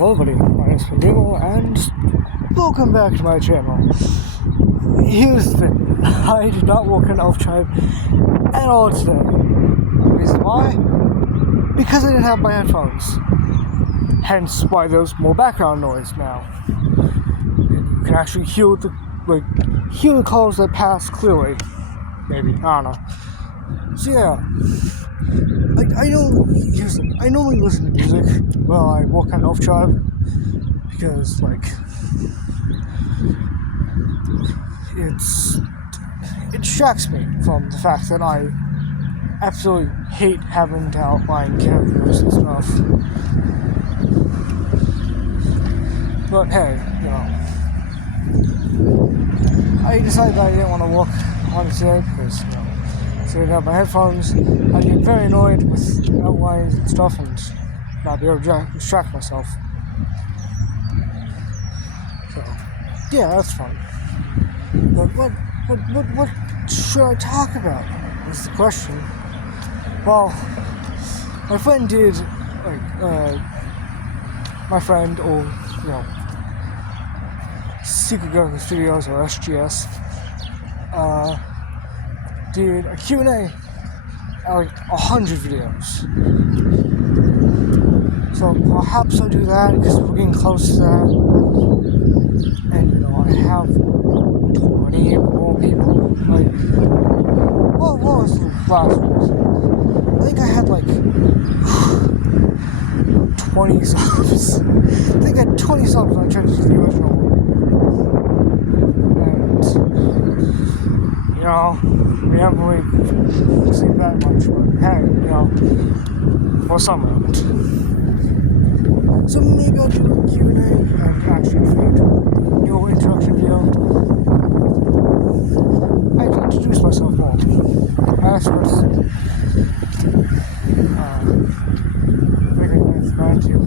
Hello everybody, my name is Diego and welcome back to my channel. Here's the thing, I did not work on Elf Tribe at all today. The reason why? Because I didn't have my headphones. Hence why there's more background noise now. And you can actually hear the calls that pass clearly. Maybe, I don't know. So yeah. I normally listen to music while I work on Elf Tribe because, it distracts me from the fact that I absolutely hate having to outline characters and stuff. But hey, I decided that I didn't want to work on it today because, so I didn't have my headphones. I'd get very annoyed with outlines and stuff and not be able to distract myself. So, yeah, that's fun. But what should I talk about? Is the question. Well, my friend did, Secret Gecko Studios, or SGS, did a Q&A at 100 videos. So perhaps I'll do that because we're getting close to that. And I have 20 more people. What was the last one? I think I had 20 subs. I think I had 20 subs when I tried to do the original one. And we haven't really seen that much, but hey, for some of it. So maybe I'll do a Q&A and actually feed a new introduction video. I can introduce myself more. I asked questions. Thank you.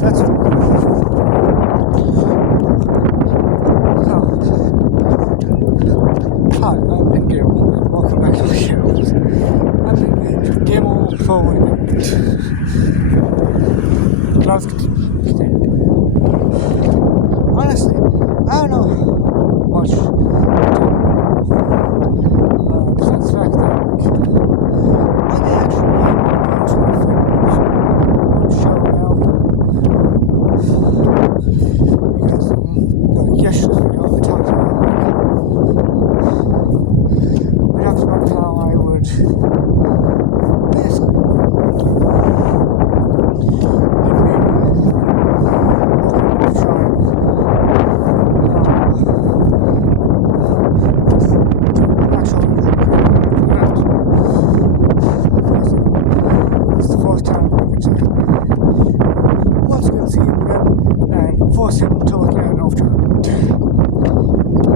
That's it. Hi, I'm Big Gale, and welcome back to the channel. I'm Big Gale forward. Let's continue. Honestly, I don't know much besides the fact that I may actually be able to go to my favorite show now. Because yesterday's video I talked about how I would basically force him to look at Elf Tribe.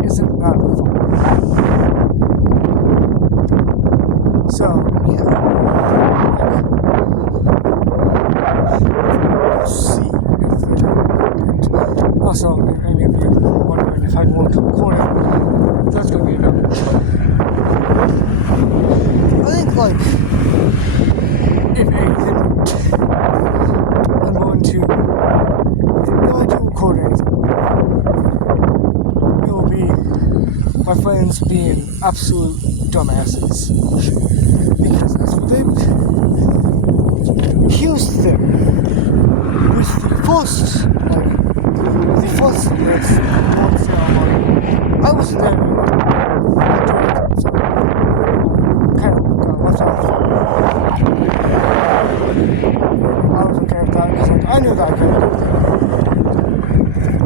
Isn't that fun? So, yeah. We'll see if they do. And also, if any of you are wondering if I want to record it, that's going to be a no. I think, if anything, I'm going to record anything. It will be my friends being absolute dumbasses. Because that's what they would. Here's the thing. With the first award ceremony, I wasn't there. So, kind of got left out. I was okay with that because I knew that I could.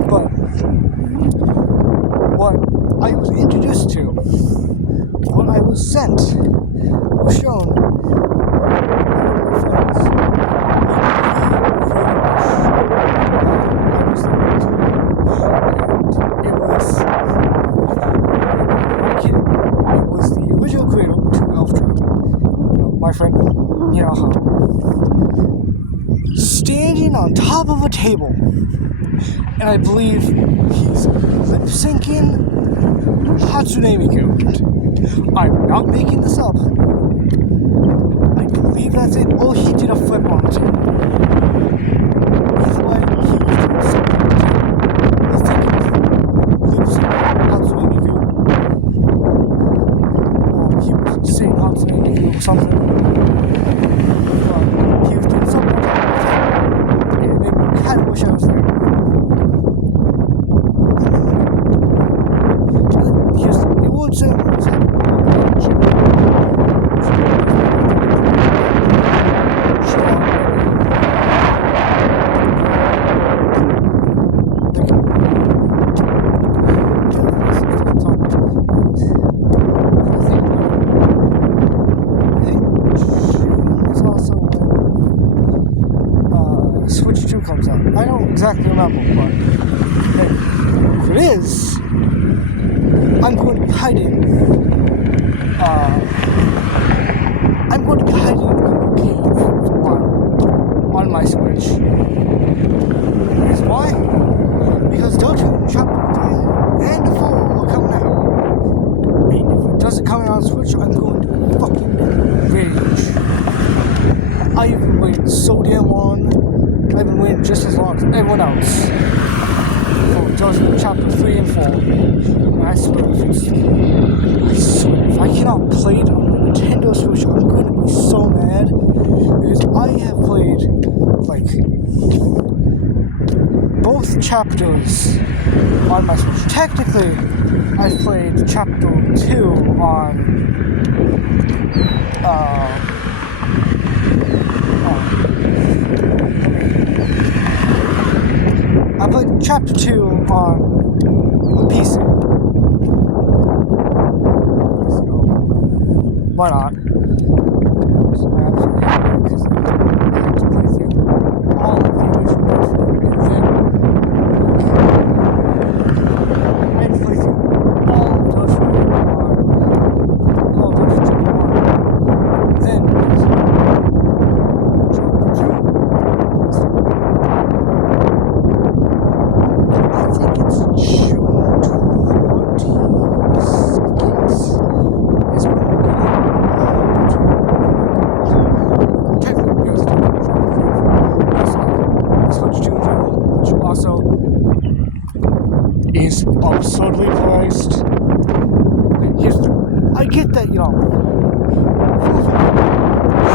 But what I was introduced to, what I was sent, was shown by my friends. It was the original cradle to Elf Tribe. My friend, standing on top of a table. And I believe he's lip-syncing Hatsune Miku. I'm not making this up. saying how to make you or something. But he was doing something like that, and it made me kind of wish I was there. He would say what was happening. Switch 2 comes out. I don't exactly remember, but if it is, I'm going to be hiding. I'm going to be hiding in a cave for a while on my Switch. Here's why? Because Delta Chapter 3 and 4 will come out. And if it doesn't come out on Switch, I'm going to fucking rage. I've been waiting so damn long. I've been waiting just as long as everyone else for Judgment Chapter 3 and 4. And I swear, if I cannot play it on the Nintendo Switch, I'm going to be so mad. Because I have played, like, both chapters on my Switch. Technically, I've played Chapter 2 on, I played Chapter 2 on a PC. So, why not? So I absolutely have it because I have to play through all of the original version and then I had to play through all of those on all of those Chapter 1. Then Chapter 2. Is absurdly priced. Here's the, I get that, you know,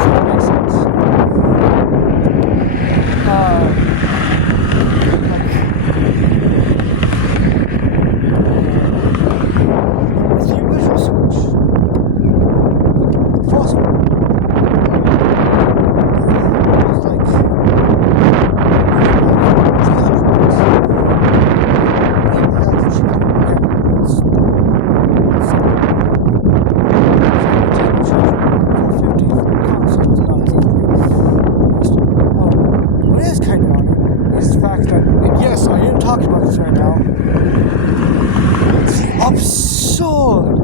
sure makes sense. With the original Switch, the first one was like talk about this right now. The absurd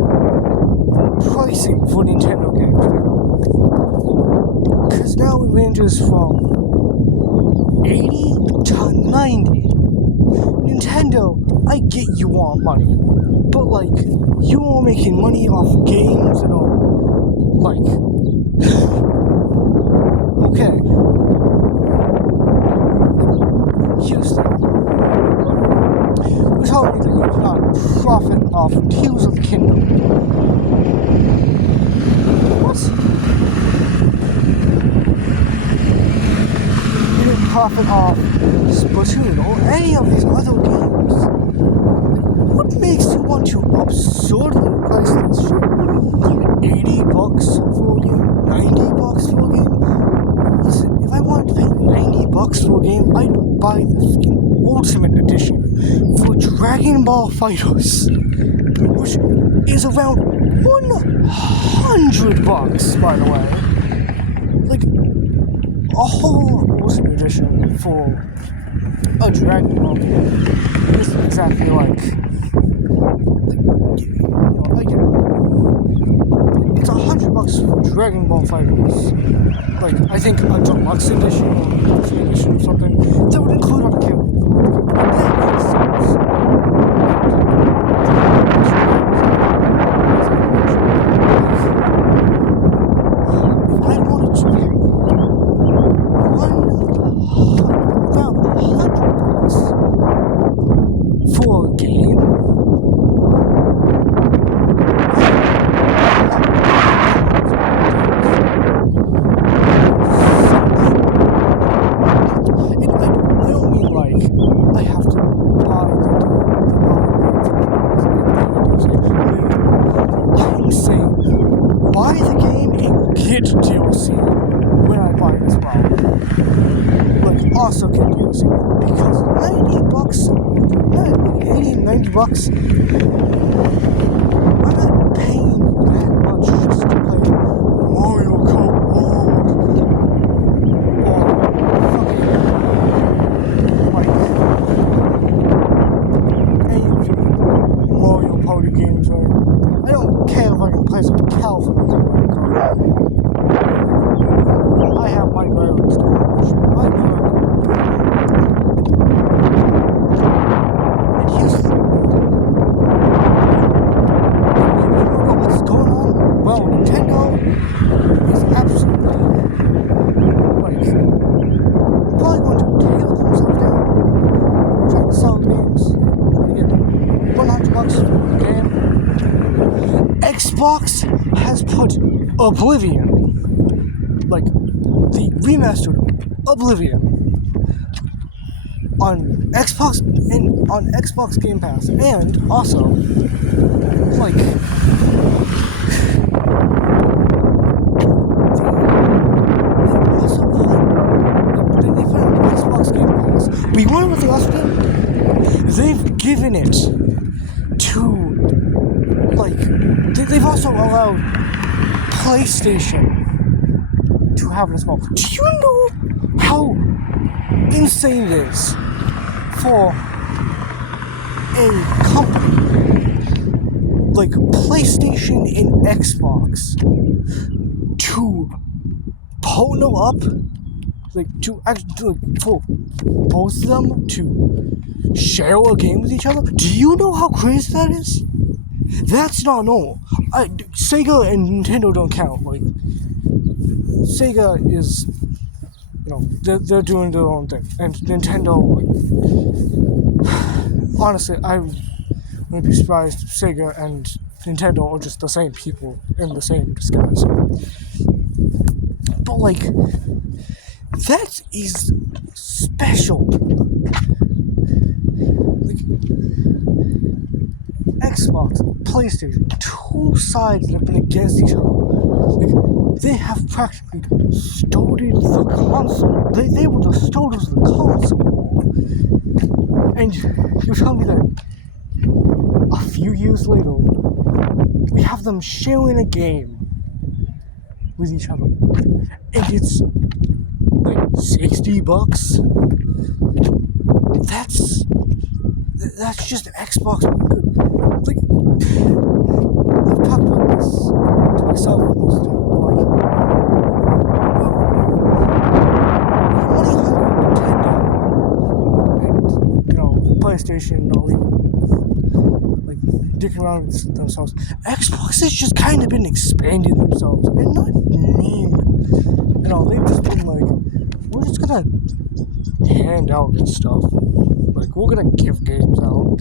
pricing for Nintendo games now. Because now it ranges from 80 to 90. Nintendo, I get you want money, but like, you are making money off games and all. Like, okay. Here's the you told me that you cannot profit off Tears of the Kingdom. What? You didn't profit off Splatoon or any of these other games. What makes you want to absurdly price this shit? $80 for a game? $90 for a game? Listen, if I wanted to pay $90 for a game, I'd buy the freaking Ultimate Edition for Dragon Ball FighterZ, which is around $100, by the way. Like, a whole Ultimate Edition for a Dragon Ball game isn't exactly like, you know, I get it. It's $100 for Dragon Ball FighterZ. Like, I think a deluxe edition or a edition or something that would include all the characters. I wanted to pay around $100 for a game. get DLC when I buy it as well. Like, also get DLC because $90, $90. I'm not paying that much just to play Mario Kart World or fucking like any Mario Party games. Or I don't care if I can play some California Mario Kart. I have my priorities. I know. And here's the thing. What's going on? Well, Nintendo is absolutely like probably going to tear themselves down, trying to sell games, trying to get $100 for the game. Xbox has put Oblivion, like the remastered Oblivion, on Xbox Game Pass, and also like they put it on Xbox Game Pass. But you want to know what the last game? They've given it to like they've also allowed PlayStation to have it as well. Do you know how insane it is for a company like PlayStation and Xbox to partner up, like to actually for both of them to share a game with each other? Do you know how crazy that is? That's not normal. Sega and Nintendo don't count. Like, Sega is, they're doing their own thing, and Nintendo, like, honestly, I wouldn't be surprised if Sega and Nintendo are just the same people in the same disguise. But like, that is special. Like, Xbox, PlayStation, two sides that have been against each other. Like, they have practically started the console. They were the starters of the console. And you're telling me that a few years later, we have them sharing a game with each other. And it's like $60. That's just Xbox being good. Like, I've talked about this to myself most of the time. Like, Nintendo and PlayStation all even like dicking around with themselves. Xbox has just kind of been expanding themselves and not mean. They've just been like, we're just gonna hand out this stuff. Like, we're gonna give games out,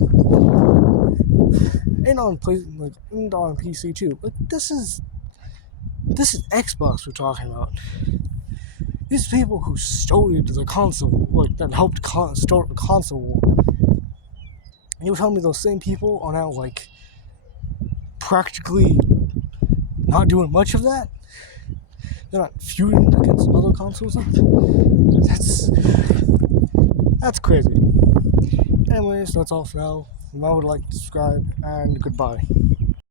and on PC too. Like, this is Xbox we're talking about. These people who started the console, like that helped start the console war. And you're telling me those same people are now like practically not doing much of that? They're not feuding against other consoles? That's crazy. Anyways, that's all for now. Remember to like, subscribe, and goodbye.